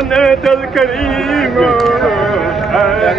أنت الكريم أنت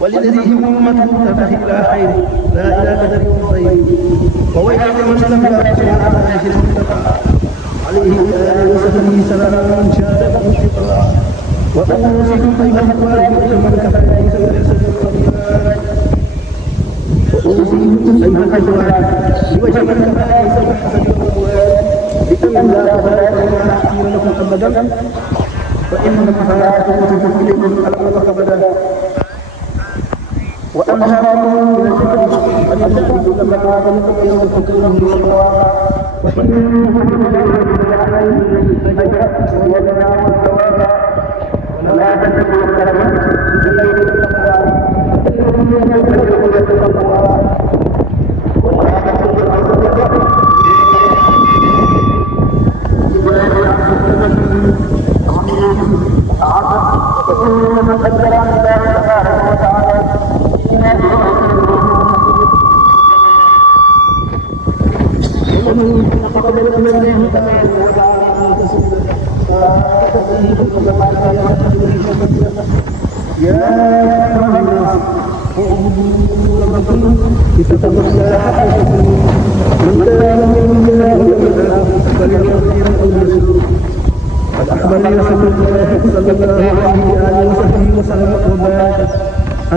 والذي همته تنتهي الى خير لا الى قدر طيب وويل لمن لم يأت عليه المتقى عليه وآله وصحبه سلام من شاء الانتقاء وأوصيكم طيبا الوالد من كفى ليس وليس بالقضاء وأوصيكم أيها الأزواج بوجه من كفى ليس بحسب الأموال بأن لا تفاءل ولا نحكي لكم أبدا وإن كفاءكم وتجد إليكم الأمر أبدا وأنهاركم من الجبل أن يتخذوا لما ظلمتم يوم الفكرهم بالصلاة وحينهم ولا تتقوا الكلمات إلا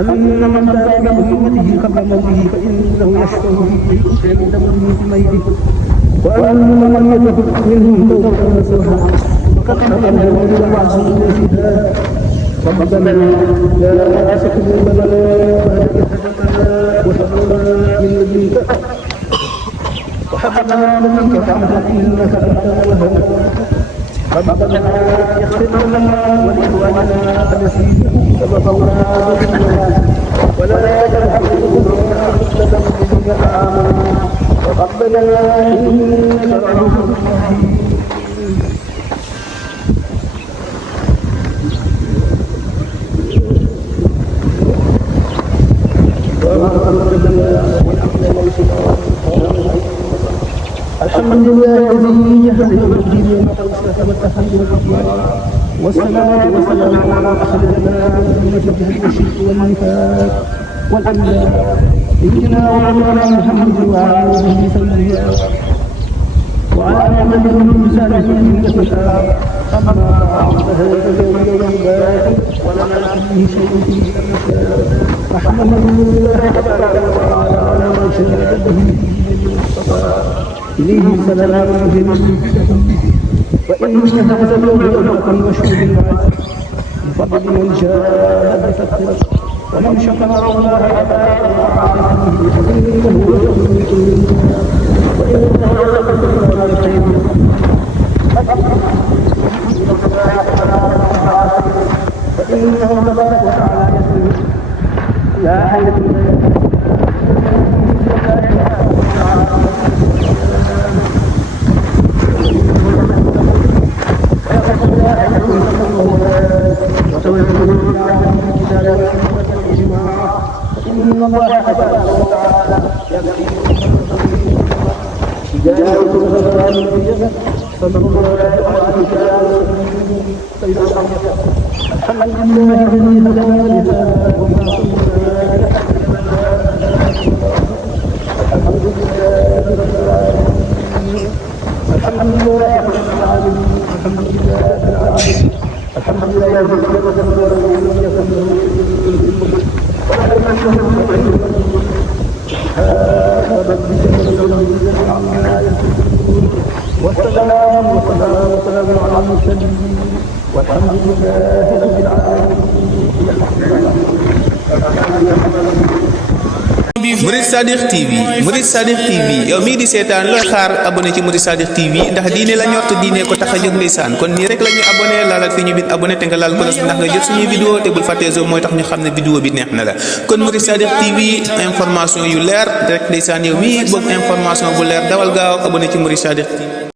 أن من دار بأمته قبل موته فإنه يشفع في عند موته ميته وأن من يتب منهم توبة نصوحا فقد أمن الرجل معصوم الفداء ربنا لا تقبلنا وهبنا من لدنك وحبنا منك رحمة إنك أنت الوهاب ربنا يغفر لنا ولإخواننا الذين سبقونا بالإيمان ولا تجعل في قلوبنا غفلة للذين آمنوا ربنا إنك رؤوف رحيم الحمد لله الذي يهدي الدين والصلاة والسلام على أخرجنا من الجهل والشرك والنفاق والأملاك سيدنا ومولانا محمد وعلى آله وصحبه وعلى آله وصحبه أما بعد فهذا يوم باكر ولنا فيه شيء في فاحمد الله تبارك وتعالى على ما شهد به المصطفى إليه سلام جميل وإن هذا اليوم أمركم وشهد العز بفضل من جاء بفترة ومن شكر الله على طاعته فإنه يغفر وإنه يغفر ما يطيب فإنه تبارك وتعالى يقول يا حي إن الله تبارك وتعالى الحمد لله الذي هدانا لهذا وما الحمد لله رب العالمين الحمد لله رب العالمين الحمد لله رب والسلام على المرسلين والحمد لله رب العالمين. Murid Sadikh TV yow mii di seetaan looy xaar abonné ci Murid Sadikh TV ndax diine la ñor te diine ko tax a jóg ndeysaan kon nii rek la ñuy abonné laalal fi ñu bit abonné te nga laal ko ndax nga jot suñuy vidéo te bul fàttee mooy tax ñu xam ne vidéo bi neex na la kon Murid Sadikh TV information yu leer rek ndeysaan yow mii bëgg information bu leer dawal gaaw abonné ci Murid Sadikh TV.